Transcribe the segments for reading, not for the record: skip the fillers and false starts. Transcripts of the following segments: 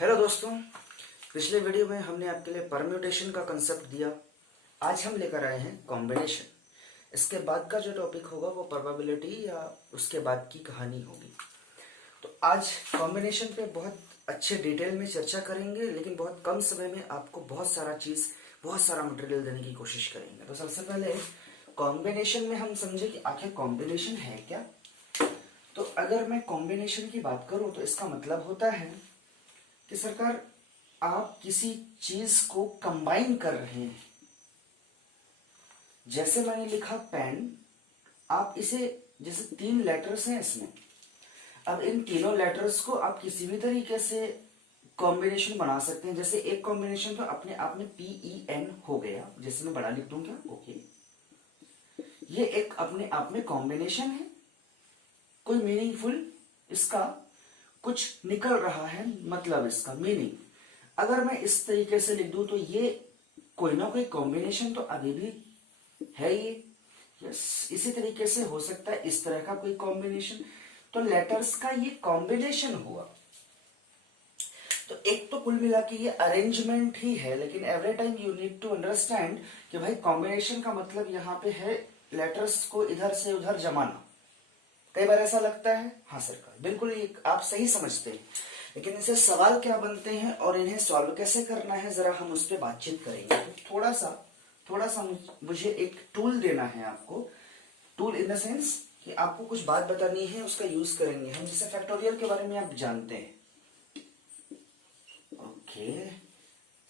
Hello दोस्तों, पिछले video में हमने आपके लिए परम्यूटेशन का कंसेप्ट दिया। आज हम लेकर आए हैं कॉम्बिनेशन। इसके बाद का जो टॉपिक होगा वो प्रोबेबिलिटी या उसके बाद की कहानी होगी। तो आज कॉम्बिनेशन पे बहुत अच्छे डिटेल में चर्चा करेंगे, लेकिन बहुत कम समय में आपको बहुत सारा मटेरियल देने की कोशिश करेंगे। तो सबसे पहले कॉम्बिनेशन में हम समझे कि आखिर कॉम्बिनेशन है क्या। तो अगर मैं कॉम्बिनेशन की बात करूं तो इसका मतलब होता है कि सरकार आप किसी चीज को कंबाइन कर रहे हैं। जैसे मैंने लिखा पेन, आप इसे जैसे 3 लेटर्स हैं इसमें, अब इन तीनों लेटर्स को आप किसी भी तरीके से कॉम्बिनेशन बना सकते हैं। जैसे एक कॉम्बिनेशन तो अपने आप में PEN हो गया, जैसे मैं बड़ा लिख दूं क्या, ओके, ये एक अपने आप में कॉम्बिनेशन है। कोई मीनिंगफुल इसका कुछ निकल रहा है, मतलब इसका मीनिंग अगर मैं इस तरीके से लिख दूं तो ये कोई ना कोई कॉम्बिनेशन तो अभी भी है ये। यस, इसी तरीके से हो सकता है इस तरह का कोई कॉम्बिनेशन। तो लेटर्स का ये कॉम्बिनेशन हुआ। तो एक तो कुल मिला के ये अरेंजमेंट ही है, लेकिन every time you need to understand कि भाई कॉम्बिनेशन का मतलब यहाँ पे है लेटर्स को इधर से उधर जमाना। कई बार ऐसा लगता है, हाँ सरकार बिल्कुल ये आप सही समझते हैं, लेकिन इनसे सवाल क्या बनते हैं और इन्हें सॉल्व कैसे करना है, जरा हम उस पर बातचीत करेंगे। तो थोड़ा सा मुझे एक टूल देना है आपको। टूल इन द सेंस कि आपको कुछ बात बतानी है, उसका यूज करेंगे हम। जैसे फैक्टोरियल के बारे में आप जानते हैं, ओके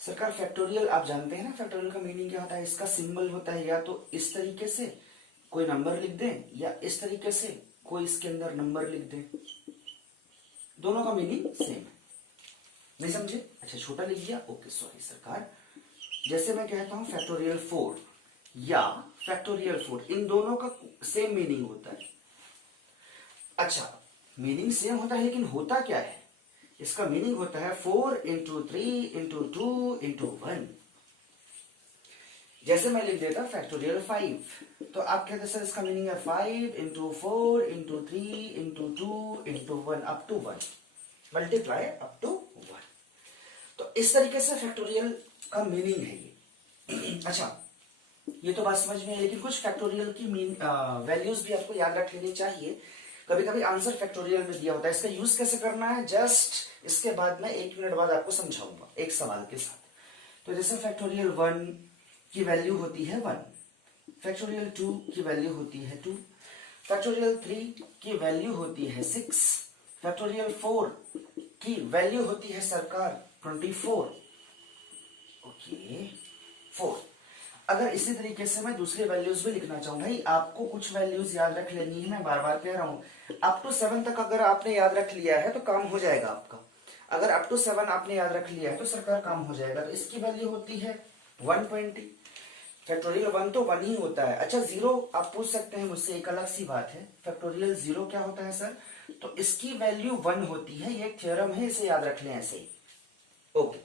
सरकार, फैक्टोरियल आप जानते हैं ना, फैक्टोरियल का मीनिंग क्या होता है। इसका सिंबल होता है या तो इस तरीके से कोई नंबर लिख दें, या इस तरीके से कोई इसके अंदर नंबर लिख दें। दोनों का मीनिंग सेम है, नहीं समझे? अच्छा, छोटा लिख दिया, ओके सॉरी सरकार। जैसे मैं कहता हूं फैक्टोरियल 4 या फैक्टोरियल 4, इन दोनों का सेम मीनिंग होता है। अच्छा, मीनिंग सेम होता है, लेकिन होता क्या है, इसका मीनिंग होता है 4 इंटू 3 इंटू 2 इंटू 1। जैसे मैं लिख देता फैक्टोरियल 5, तो आप कहते सर इसका मीनिंग है 5 into 4 into 3 into 2 into 1 up to 1, multiply up to 1। तो इस तरीके से फैक्टोरियल का मीनिंग है ये। अच्छा, ये तो बात समझ में है, लेकिन कुछ फैक्टोरियल की वैल्यूज भी आपको याद रख लेनी चाहिए। कभी कभी आंसर फैक्टोरियल में दिया होता है, इसका यूज कैसे करना है जस्ट इसके बाद मैं 1 मिनट बाद आपको समझाऊंगा एक सवाल के साथ। तो जैसे फैक्टोरियल 1 की वैल्यू होती है 1, फैक्टोरियल 2 की वैल्यू होती है 2, फैक्टोरियल 3 की वैल्यू होती है 6, फैक्टोरियल 4 की वैल्यू होती है सरकार 24, ओके 4। अगर इसी तरीके से मैं दूसरी वैल्यूज भी लिखना चाहूं, भाई आपको कुछ वैल्यूज याद रख लेनी है, मैं बार बार कह रहा हूं। अप टू 7 तक अगर आपने याद रख लिया है तो काम हो जाएगा आपका। अगर अप टू 7 आपने याद रख लिया है तो सरकार काम हो जाएगा। तो इसकी वैल्यू होती है 120। फैक्टोरियल 1 तो 1 ही होता है। अच्छा, 0 आप पूछ सकते हैं मुझसे, एक अलग सी बात है, फैक्टोरियल 0 क्या होता है सर? तो इसकी वैल्यू 1 होती है, ये एक थ्योरम है, इसे याद रख लें ऐसे ही, ओके।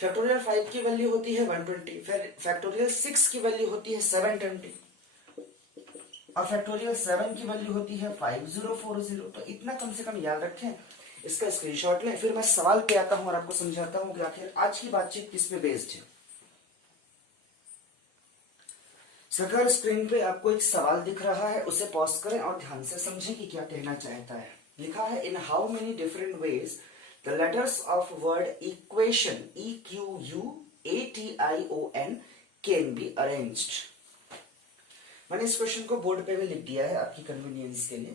फैक्टोरियल 5 की वैल्यू होती है 120, फिर फैक्टोरियल 6 की वैल्यू होती है 720, और फैक्टोरियल 7 की वैल्यू होती है 5040। तो इतना कम से कम याद रखें, इसका स्क्रीनशॉट लें। फिर मैं सवाल पे आता हूं और आपको समझाता हूं कि आखिर आज की बातचीत किस पे बेस्ड है। सरकार, स्क्रीन पे आपको एक सवाल दिख रहा है, उसे पॉज करें और ध्यान से समझें कि क्या कहना चाहता है। लिखा है, in how many different ways the letters of word equation EQUATION can be arranged। मैंने इस क्वेश्चन को बोर्ड पे भी लिख दिया है आपकी कन्वीनियंस के लिए।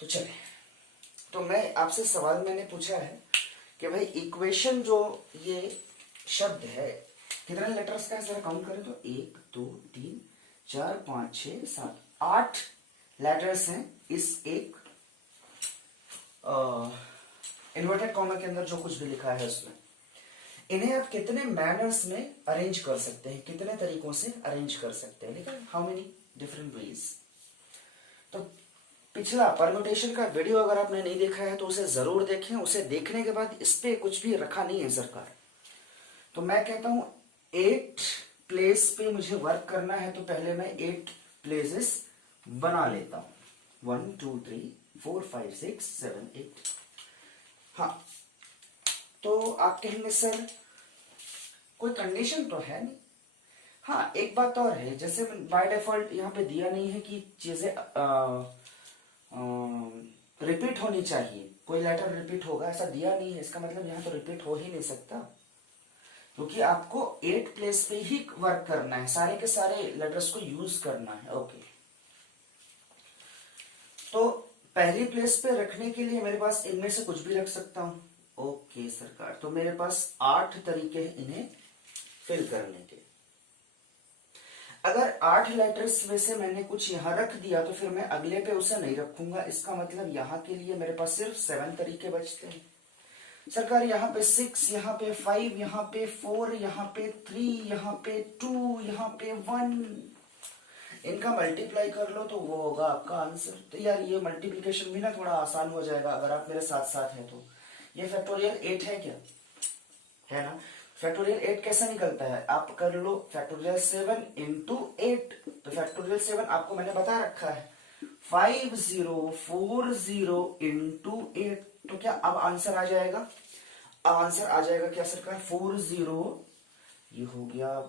तो चले, तो मैं आपसे सवाल मैंने पूछा है कि भाई इक्वेशन जो ये शब्द है कितने लेटर्स का है, जरा काउंट करें तो 1 2 3 4 5 6 7 8 लेटर्स हैं इस एक इन्वर्टेड कॉमा के अंदर जो कुछ भी लिखा है उसमें। इन्हें आप कितने मैनर्स में अरेंज कर सकते हैं, कितने तरीकों से अरेंज कर सकते हैं, लिखा हाउ मेनी डिफरेंट वेज। तो पिछला परम्यूटेशन का वीडियो अगर आपने नहीं देखा है तो उसे जरूर देखें। उसे देखने के बाद इस पे कुछ भी रखा नहीं है सरकार। तो मैं कहता हूं 8 प्लेस पे मुझे वर्क करना है, तो पहले मैं 8 प्लेसेस बना लेता हूं। 1 2 3 4 5 6 7 8। हाँ, तो आप कहेंगे सर कोई कंडीशन तो है नहीं। हाँ, एक बात और है, जैसे बाय डिफॉल्ट यहाँ पे दिया नहीं है कि चीजें रिपीट होनी चाहिए, कोई लेटर रिपीट होगा ऐसा दिया नहीं है, इसका मतलब यहाँ तो रिपीट हो ही नहीं सकता, क्योंकि आपको 8 प्लेस पे ही वर्क करना है, सारे के सारे लेटर्स को यूज करना है। ओके, तो पहली प्लेस पे रखने के लिए मेरे पास इनमें से कुछ भी रख सकता हूं। ओके सरकार, तो मेरे पास 8 तरीके हैं इन्हें फिल करने के। अगर 8 लेटर्स में से मैंने कुछ यहां रख दिया तो फिर मैं अगले पे उसे नहीं रखूंगा, इसका मतलब यहां के लिए मेरे पास सिर्फ 7 तरीके बचते हैं। सरकार यहाँ पे 6, यहाँ पे 5, यहाँ पे 4, यहाँ पे 3, यहाँ पे 2, यहाँ पे 1, इनका मल्टीप्लाई कर लो तो वो होगा आपका आंसर। तो यार ये मल्टीप्लिकेशन भी ना थोड़ा आसान हो जाएगा अगर आप मेरे साथ साथ हैं तो। ये फैक्टोरियल 8 है क्या, है ना। फैक्टोरियल 8 कैसा निकलता है, आप कर लो फैक्टोरियल 7 इंटू 8, तो फैक्टोरियल 7 आपको मैंने बता रखा है 5040 इंटू 8, तो क्या अब आंसर आ जाएगा, अब आंसर आ जाएगा क्या सरकार 40, ये हो गया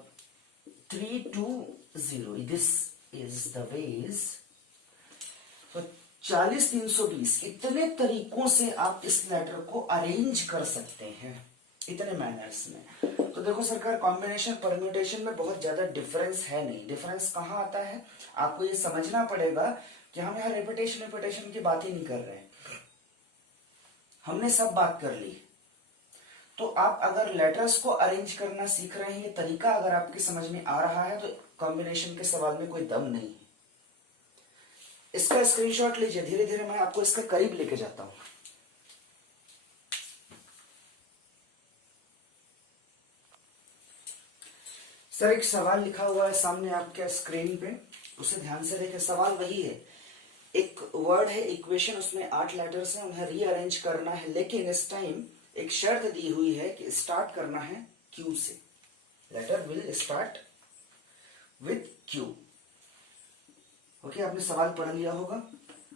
320, दिस इज द वेज। तो 40 320 इतने तरीकों से आप इस लेटर को अरेंज कर सकते हैं, इतने मैनर्स में। तो देखो सरकार कॉम्बिनेशन परम्यूटेशन में बहुत ज्यादा डिफरेंस है नहीं। डिफरेंस कहां आता है, आपको ये समझना पड़ेगा कि हम यहाँ रिपीटेशन की बात ही नहीं कर रहे हैं, हमने सब बात कर ली। तो आप अगर लेटर्स को अरेंज करना सीख रहे हैं, ये तरीका अगर आपके समझ में आ रहा है, तो कॉम्बिनेशन के सवाल में कोई दम नहीं है। इसका स्क्रीनशॉट लीजिए, धीरे धीरे मैं आपको इसके करीब लेके जाता हूं। सर एक सवाल लिखा हुआ है सामने आपके स्क्रीन पे, उसे ध्यान से देखें। सवाल वही है, एक वर्ड है इक्वेशन, उसमें 8 लेटर्स हैं, उन्हें रीअरेंज करना है, लेकिन इस टाइम एक शर्त दी हुई है कि स्टार्ट करना है क्यू से। Letter will start with Q. Okay, आपने सवाल पढ़ लिया होगा,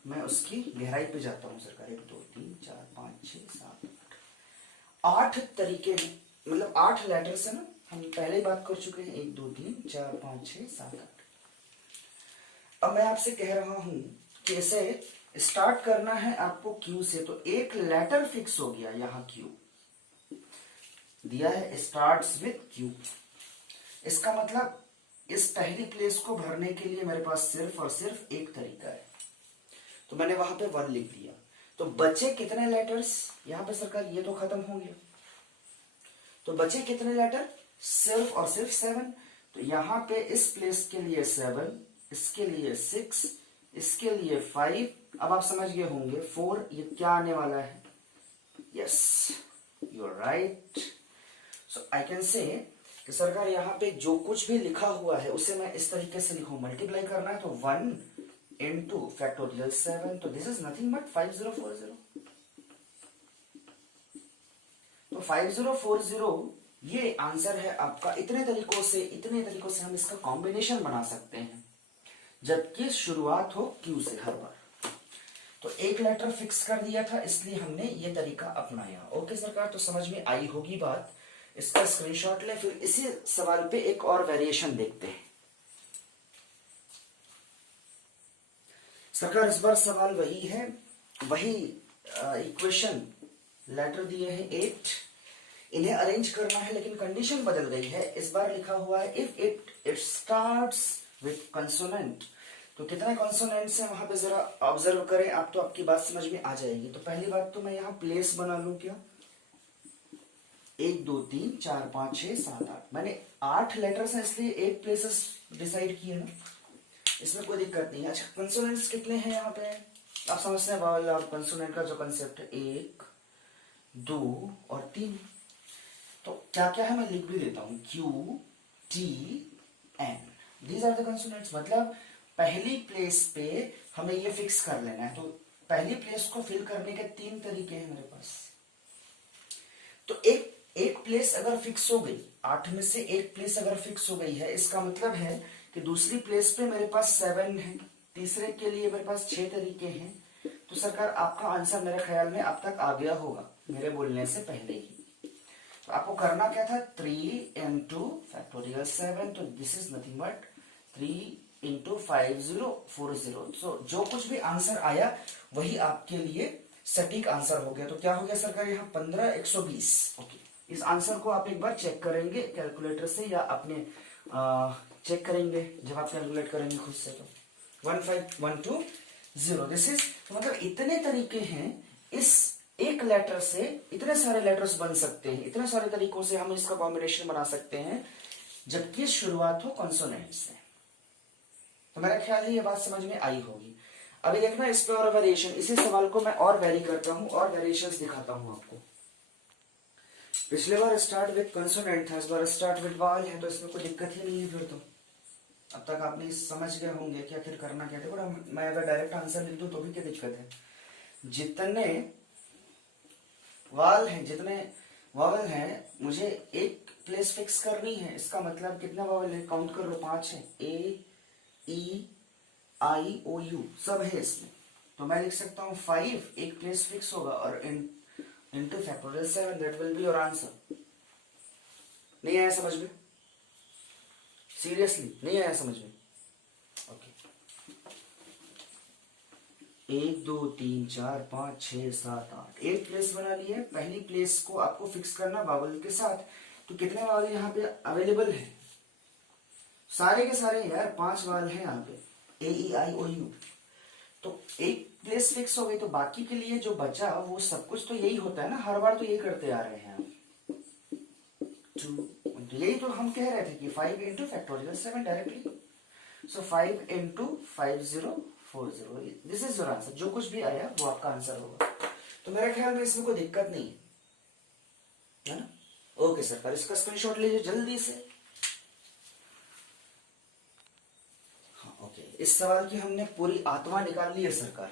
मैं उसकी गहराई पे जाता हूं सरकार। 1 2 3 4 5 6 7 8 तरीके हैं, मतलब 8 लेटर्स है ना, हम पहले ही बात कर चुके हैं। 1 2 3 4 5 6 7 8। अब मैं आपसे कह रहा हूं कि इसे स्टार्ट करना है आपको क्यू से, तो एक लेटर फिक्स हो गया, यहां क्यू दिया है, स्टार्ट्स विथ क्यू। इसका मतलब इस पहली प्लेस को भरने के लिए मेरे पास सिर्फ और सिर्फ एक तरीका है, तो मैंने वहां पे 1 लिख दिया। तो बचे कितने लेटर्स यहां पे सरकार, ये तो खत्म हो गया, तो बचे कितने लेटर, सिर्फ और सिर्फ 7। तो यहां पे इस प्लेस के लिए 7, इसके लिए 6, इसके लिए 5, अब आप समझ गए होंगे 4, ये क्या आने वाला है, yes you are right. So I can say कि सरकार यहाँ पे जो कुछ भी लिखा हुआ है उसे मैं इस तरीके से लिखूं, मल्टीप्लाई करना है तो 1 इंटू फैक्टोरियल 7, तो दिस इज नथिंग बट 5040। तो 5040 ये आंसर है आपका। इतने तरीकों से हम इसका कॉम्बिनेशन बना सकते हैं, जबकि शुरुआत हो क्यू से हर बार। तो एक लेटर फिक्स कर दिया था, इसलिए हमने ये तरीका अपनाया। ओके सरकार, तो समझ में आई होगी बात। इसका स्क्रीनशॉट ले, फिर इसी सवाल पे एक और वेरिएशन देखते हैं। सरकार इस बार सवाल वही है, वही इक्वेशन, लेटर दिए हैं 8, इन्हें अरेंज करना है, लेकिन कंडीशन बदल गई है। इस बार लिखा हुआ है if it starts with consonant. तो कितने कॉन्सोनेंट्स हैं वहां पे जरा ऑब्जर्व करें आप, तो आपकी बात समझ में आ जाएगी। तो पहली बात तो मैं यहाँ प्लेस बना लूं क्या, 1 2 3 4 5 6 7 8, मैंने 8 लेटर्स हैं इसलिए 8 प्लेसेस डिसाइड किए ना, इसमें कोई दिक्कत नहीं है। अच्छा कंसोनेंट्स कितने हैं यहाँ पे, आप समझते हैं वाला कंसोनेंट का जो कंसेप्ट है, 1 2 और 3। तो क्या क्या है मैं लिख भी देता हूं, Q T N, these are the consonants. मतलब पहली प्लेस पे हमें ये फिक्स कर लेना है। तो पहली प्लेस को फिल करने के 3 तरीके हैं मेरे पास। तो एक प्लेस अगर फिक्स हो गई, 8 में से एक प्लेस अगर फिक्स हो गई है, इसका मतलब है कि दूसरी प्लेस पे मेरे पास 7 है, तीसरे के लिए मेरे पास 6 तरीके हैं। तो सरकार आपका आंसर मेरे ख्याल में अब तक आ गया होगा मेरे बोलने से पहले ही। तो आपको करना क्या था, 3 into फैक्टोरियल 7, तो this is nothing but 3 into 5040। सो जो कुछ भी आंसर आया वही आपके लिए सटीक आंसर हो गया। तो क्या हो गया सरकार, यहाँ 15120। ओके, इस आंसर को आप एक बार चेक करेंगे कैलकुलेटर से या अपने चेक करेंगे जब आप कैलकुलेट करेंगे खुद से। तो 15120 दिस इज, तो मतलब इतने तरीके हैं, इस एक लेटर से इतने सारे लेटर्स बन सकते हैं, इतने सारे तरीकों से हम इसका कॉम्बिनेशन बना सकते हैं, जबकि शुरुआत हो कॉन्सोनेंट से। तो मेरा ख्याल है ये बात समझ में आई होगी। अभी देखना इस पे और वेरिएशन, इसी सवाल को मैं और वेरी करता हूं और वेरिएशंस दिखाता हूं आपको। पिछले बार स्टार्ट विद कंसोनेंट था, इस बार स्टार्ट विद वावल है, तो इसमें कोई दिक्कत ही नहीं है फिर तो। अब तक आपने समझ गए होंगे कि आखिर करना क्या था। मैं अगर डायरेक्ट आंसर लिख दूं तो भी क्या दिक्कत है, जितने वावल हैं मुझे एक प्लेस फिक्स करनी है। इसका मतलब कितना वावल है, काउंट कर लो, 5 है, ए ई आई ओ यू सब है इसमें। तो मैं लिख सकता हूं 5 एक प्लेस फिक्स होगा और into factorial 7, that will be your answer। नहीं आया समझ में, सीरियसली नहीं आया समझ में? ओके, 1 2 3 4 5 6 7 8 एक प्लेस बना ली है। पहली प्लेस को आपको फिक्स करना वावल के साथ। तो कितने वावल यहाँ पे अवेलेबल है, सारे के सारे यार 5 वावल हैं यहाँ पे, ए ई आई ओ यू। तो एक प्लेस फिक्स हो गई, तो बाकी के लिए जो बचा वो सब कुछ तो यही होता है ना, हर बार तो यही करते आ रहे हैं हम। तो यही तो हम कह रहे थे कि 5 into factorial 7 directly. So 5 into 5040, this is your answer. जो कुछ भी आया वो आपका आंसर होगा। तो मेरे ख्याल में इसमें कोई दिक्कत नहीं है ना। ओके सर, इसका स्क्रीनशॉट लीजिए जल्दी से। ओके, इस सवाल की हमने पूरी आत्मा निकाल ली है सरकार।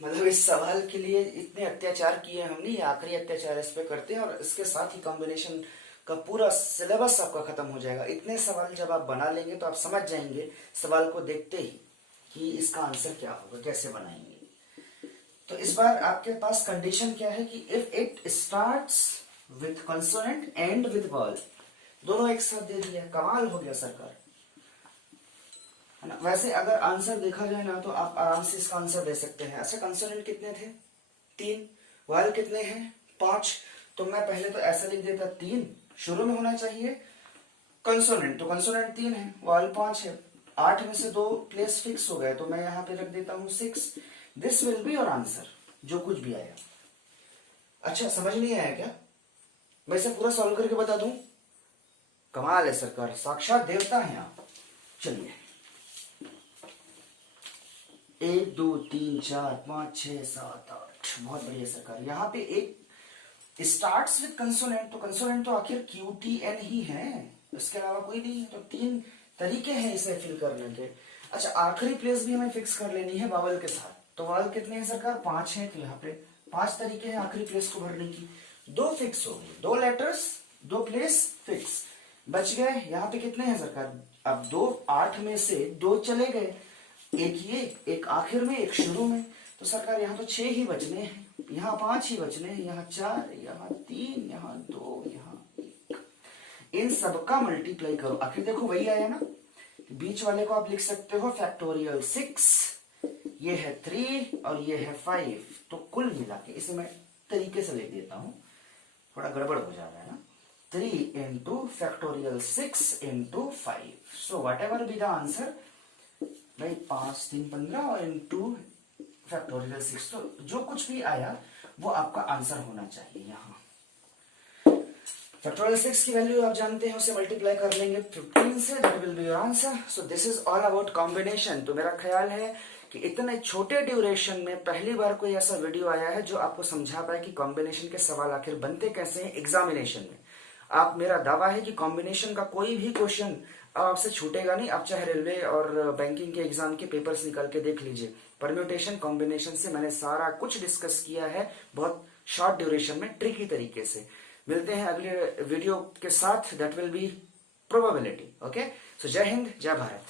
मतलब इस सवाल के लिए इतने अत्याचार किए हमने, ये आखिरी अत्याचार इस पे करते हैं, और इसके साथ ही कॉम्बिनेशन का पूरा सिलेबस आपका खत्म हो जाएगा। इतने सवाल जब आप बना लेंगे तो आप समझ जाएंगे सवाल को देखते ही कि इसका आंसर क्या होगा, कैसे बनाएंगे। तो इस बार आपके पास कंडीशन क्या है कि if it starts with consonant and with verb, दोनों एक साथ दे दिया, कमाल हो गया सरकार। वैसे अगर आंसर देखा जाए ना तो आप आराम से इसका आंसर दे सकते हैं। अच्छा, कंसोनेंट कितने थे, 3, वावल कितने हैं, 5। तो मैं पहले तो ऐसा लिख देता, 3 शुरू में होना चाहिए कंसोनेंट, तो कंसोनेंट 3 है, वावल 5 है, 8 में से 2 प्लेस फिक्स हो गए, तो मैं यहाँ पे रख देता हूँ 6। This will be your answer, जो कुछ भी आया। अच्छा, समझ नहीं आया क्या? मैं इसे पूरा सॉल्व करके बता दूं? कमाल है सरकार, साक्षात देवता हैं आप। चलिए, 1 2 3 4 5 6 7 8, बहुत बढ़िया सरकार। यहाँ पे एक स्टार्ट्स विद कंसोनेंट, तो कंसोनेंट तो आखिर QTN ही है, इसके अलावा कोई नहीं है। तो 3 तरीके हैं इसे फिल करने के। अच्छा, आखिरी प्लेस भी हमें फिक्स कर लेनी है वावल के साथ। तो वावल कितने हैं सरकार, 5 है, तो यहाँ पे 5 तरीके हैं आखिरी प्लेस को भरने की। 2 फिक्स हो गई, 2 लेटर्स 2 प्लेस फिक्स बच गए। यहाँ पे कितने हैं सरकार, अब 2 8 में से 2 चले गए, एक ये, एक आखिर में, एक शुरू में। तो सरकार यहाँ तो 6 ही बचने हैं, यहाँ 5 ही बचने हैं, यहाँ 4, यहाँ 3, यहाँ 2, यहाँ 1। इन सबका मल्टीप्लाई करो, आखिर देखो वही आया ना। बीच वाले को आप लिख सकते हो फैक्टोरियल 6, ये है 3 और ये है 5। तो कुल मिला के इसे मैं तरीके से लिख देता हूं, थोड़ा गड़बड़ हो जा रहा है ना। 3 into factorial 6 into 5। So what ever be the answer, भाई 5 3 15 और इंटू फैक्टोरियल 6, तो जो कुछ भी आया वो आपका आंसर होना चाहिए। यहाँ फैक्टोरियल 6 की वैल्यू आप जानते हैं, उसे मल्टीप्लाई कर लेंगे 15 से, that will be your answer. So this is all about combination. तो मेरा ख्याल है कि इतने छोटे ड्यूरेशन में पहली बार कोई ऐसा वीडियो आया है जो आपको समझा पाए कि कॉम्बिनेशन के सवाल आखिर बनते कैसे हैं एग्जामिनेशन में। आप, मेरा दावा है कि कॉम्बिनेशन का कोई भी क्वेश्चन आपसे छूटेगा नहीं। आप चाहे रेलवे और बैंकिंग के एग्जाम के पेपर्स निकाल के देख लीजिए, परम्यूटेशन कॉम्बिनेशन से मैंने सारा कुछ डिस्कस किया है बहुत शॉर्ट ड्यूरेशन में, ट्रिकी तरीके से। मिलते हैं अगले वीडियो के साथ, that will be probability. Okay, so जय हिंद, जय भारत।